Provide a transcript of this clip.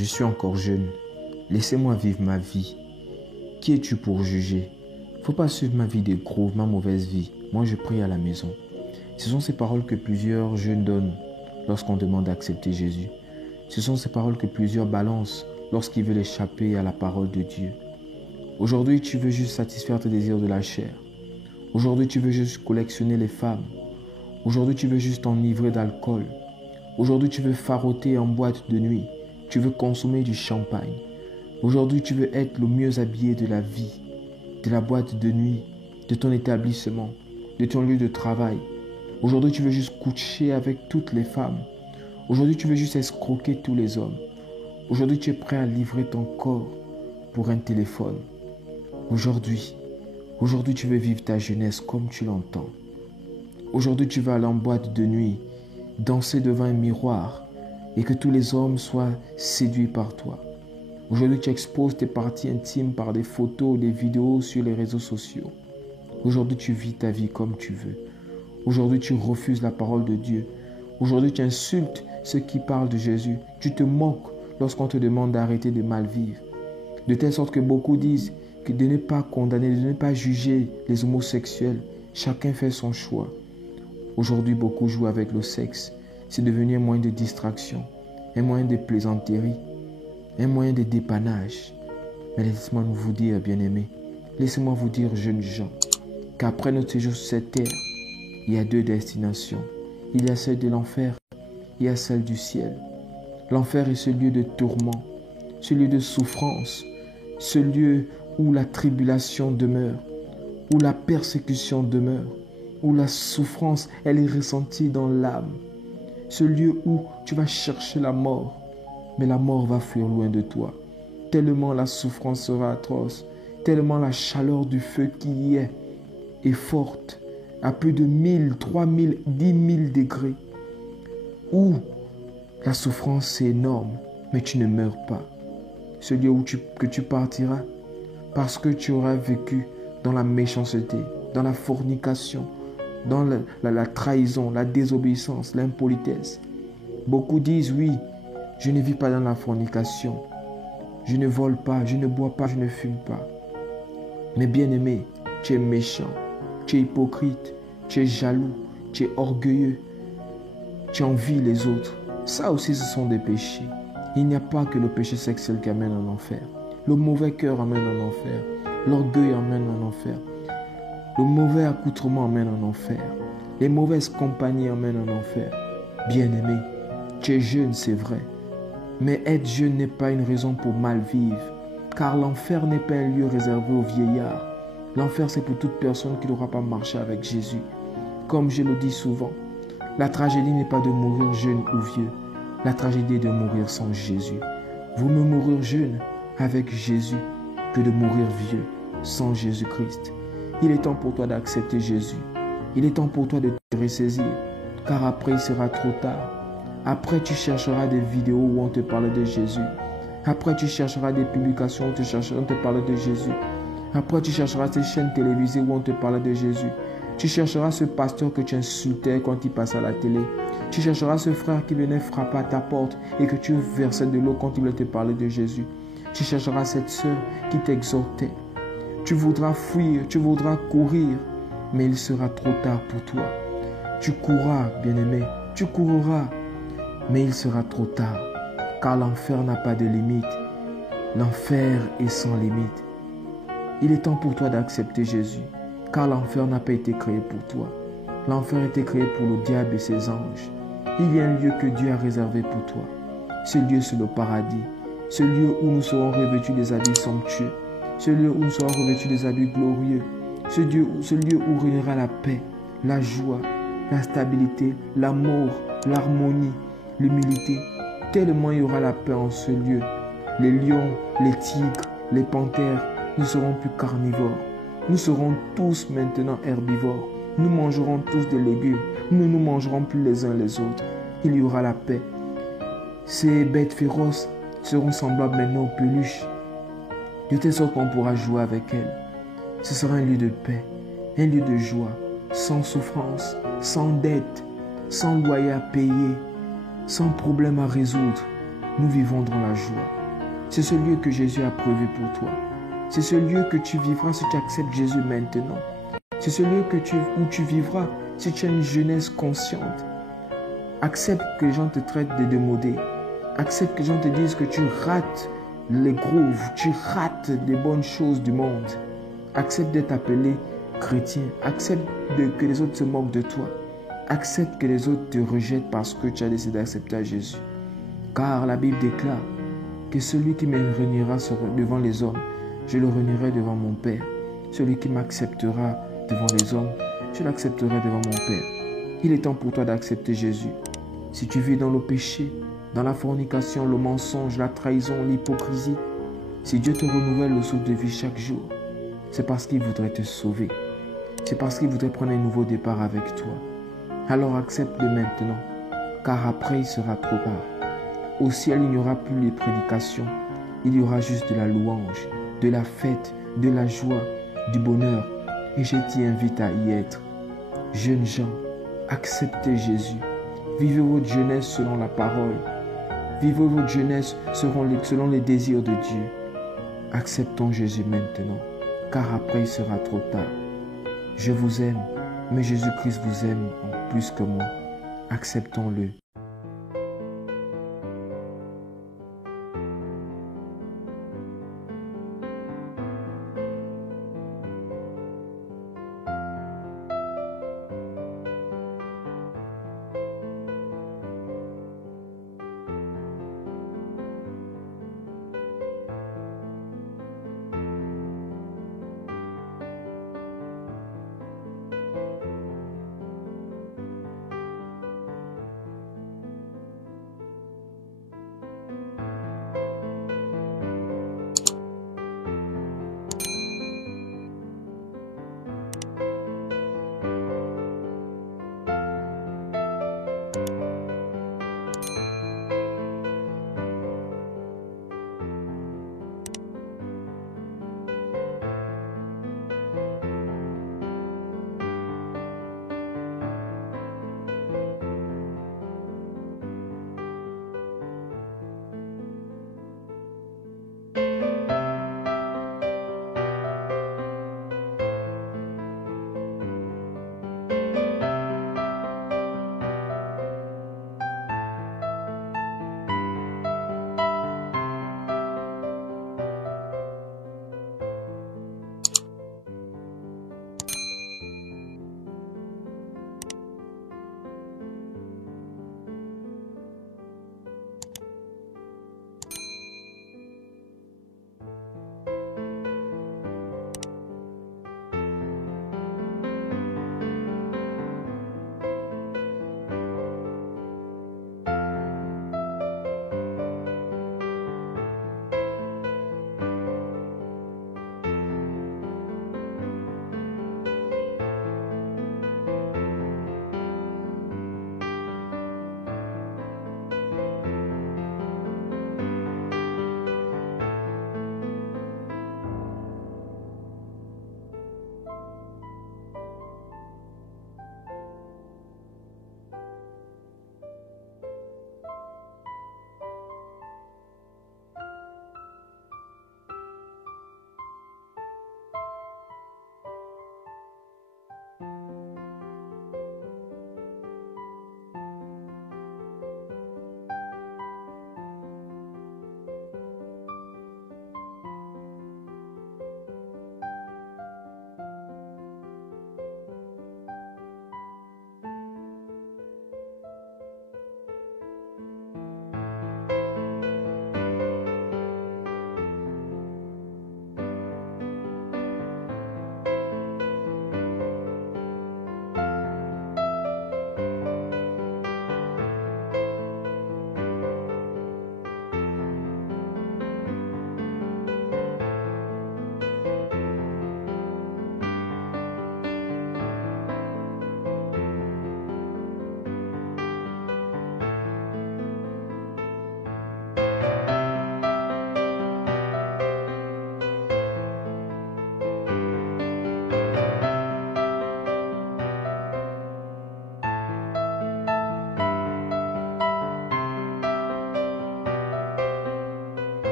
Je suis encore jeune. Laissez-moi vivre ma vie. Qui es-tu pour juger? Faut pas suivre ma vie de gros, ma mauvaise vie. Moi, je prie à la maison. Ce sont ces paroles que plusieurs jeunes donnent lorsqu'on demande d'accepter Jésus. Ce sont ces paroles que plusieurs balancent lorsqu'ils veulent échapper à la parole de Dieu. Aujourd'hui, tu veux juste satisfaire tes désirs de la chair. Aujourd'hui, tu veux juste collectionner les femmes. Aujourd'hui, tu veux juste t'enivrer d'alcool. Aujourd'hui, tu veux faroter en boîte de nuit. Tu veux consommer du champagne. Aujourd'hui, tu veux être le mieux habillé de la vie, de la boîte de nuit, de ton établissement, de ton lieu de travail. Aujourd'hui, tu veux juste coucher avec toutes les femmes. Aujourd'hui, tu veux juste escroquer tous les hommes. Aujourd'hui, tu es prêt à livrer ton corps pour un téléphone. Aujourd'hui, tu veux vivre ta jeunesse comme tu l'entends. Aujourd'hui, tu veux aller en boîte de nuit, danser devant un miroir et que tous les hommes soient séduits par toi. Aujourd'hui, tu exposes tes parties intimes par des photos, des vidéos sur les réseaux sociaux. Aujourd'hui, tu vis ta vie comme tu veux. Aujourd'hui, tu refuses la parole de Dieu. Aujourd'hui, tu insultes ceux qui parlent de Jésus. Tu te moques lorsqu'on te demande d'arrêter de mal vivre. De telle sorte que beaucoup disent que de ne pas condamner, de ne pas juger les homosexuels. Chacun fait son choix. Aujourd'hui, beaucoup jouent avec le sexe. C'est devenu un moyen de distraction, un moyen de plaisanterie, un moyen de dépannage. Mais laissez-moi vous dire, bien-aimés, laissez-moi vous dire, jeunes gens, qu'après notre séjour sur cette terre, il y a deux destinations. Il y a celle de l'enfer, il y a celle du ciel. L'enfer est ce lieu de tourment, ce lieu de souffrance, ce lieu où la tribulation demeure, où la persécution demeure, où la souffrance, elle est ressentie dans l'âme. Ce lieu où tu vas chercher la mort, mais la mort va fuir loin de toi. Tellement la souffrance sera atroce, tellement la chaleur du feu qui y est forte, à plus de 1000, 3000, 10 000 degrés, où la souffrance est énorme, mais tu ne meurs pas. Ce lieu où que tu partiras, parce que tu auras vécu dans la méchanceté, dans la fornication, dans la trahison, la désobéissance, l'impolitesse. Beaucoup disent, oui, je ne vis pas dans la fornication, je ne vole pas, je ne bois pas, je ne fume pas. Mais bien-aimé, tu es méchant, tu es hypocrite, tu es jaloux, tu es orgueilleux, tu envies les autres. Ça aussi, ce sont des péchés. Il n'y a pas que le péché sexuel qui amène en enfer. Le mauvais cœur amène en enfer. L'orgueil amène en enfer. Le mauvais accoutrement amène en enfer. Les mauvaises compagnies amènent en enfer. Bien-aimé, tu es jeune, c'est vrai. Mais être jeune n'est pas une raison pour mal vivre. Car l'enfer n'est pas un lieu réservé aux vieillards. L'enfer, c'est pour toute personne qui n'aura pas marché avec Jésus. Comme je le dis souvent, la tragédie n'est pas de mourir jeune ou vieux. La tragédie est de mourir sans Jésus. Vaut mieux mourir jeune avec Jésus que de mourir vieux sans Jésus-Christ. Il est temps pour toi d'accepter Jésus. Il est temps pour toi de te ressaisir, car après il sera trop tard. Après tu chercheras des vidéos où on te parle de Jésus. Après tu chercheras des publications où on te parle de Jésus. Après tu chercheras ces chaînes télévisées où on te parle de Jésus. Tu chercheras ce pasteur que tu insultais quand il passe à la télé. Tu chercheras ce frère qui venait frapper à ta porte et que tu versais de l'eau quand il voulait te parler de Jésus. Tu chercheras cette sœur qui t'exhortait. Tu voudras fuir, tu voudras courir, mais il sera trop tard pour toi. Tu courras, bien-aimé, tu courras, mais il sera trop tard, car l'enfer n'a pas de limite. L'enfer est sans limite. Il est temps pour toi d'accepter Jésus, car l'enfer n'a pas été créé pour toi. L'enfer a été créé pour le diable et ses anges. Il y a un lieu que Dieu a réservé pour toi. Ce lieu, c'est le paradis. Ce lieu où nous serons revêtus des habits somptueux. Ce lieu où nous serons revêtus des habits glorieux. Ce lieu où régnera la paix, la joie, la stabilité, l'amour, l'harmonie, l'humilité. Tellement il y aura la paix en ce lieu. Les lions, les tigres, les panthères ne seront plus carnivores. Nous serons tous maintenant herbivores. Nous mangerons tous des légumes. Nous ne nous mangerons plus les uns les autres. Il y aura la paix. Ces bêtes féroces seront semblables maintenant aux peluches, de telle sorte qu'on pourra jouer avec elles. Ce sera un lieu de paix, un lieu de joie, sans souffrance, sans dette, sans loyer à payer, sans problème à résoudre. nous vivons dans la joie. C'est ce lieu que Jésus a prévu pour toi. C'est ce lieu que tu vivras si tu acceptes Jésus maintenant. C'est ce lieu où tu vivras si tu as une jeunesse consciente. Accepte que les gens te traitent de démodé. Accepte que les gens te disent que tu rates les grooves, tu rates les bonnes choses du monde. Accepte d'être appelé chrétien. Accepte que les autres se moquent de toi. Accepte que les autres te rejettent parce que tu as décidé d'accepter Jésus. Car la Bible déclare que celui qui me réunira devant les hommes, je le réunirai devant mon Père. Celui qui m'acceptera devant les hommes, je l'accepterai devant mon Père. Il est temps pour toi d'accepter Jésus. Si tu vis dans le péché, dans la fornication, le mensonge, la trahison, l'hypocrisie, si Dieu te renouvelle le souffle de vie chaque jour, c'est parce qu'il voudrait te sauver. C'est parce qu'il voudrait prendre un nouveau départ avec toi. Alors accepte-le maintenant, car après il sera trop tard. Au ciel, il n'y aura plus les prédications, il y aura juste de la louange, de la fête, de la joie, du bonheur. Et je t'y invite à y être. Jeunes gens, acceptez Jésus. Vivez votre jeunesse selon la parole. Vivez votre jeunesse selon les désirs de Dieu. Acceptons Jésus maintenant, car après il sera trop tard. Je vous aime, mais Jésus-Christ vous aime plus que moi. Acceptons-le.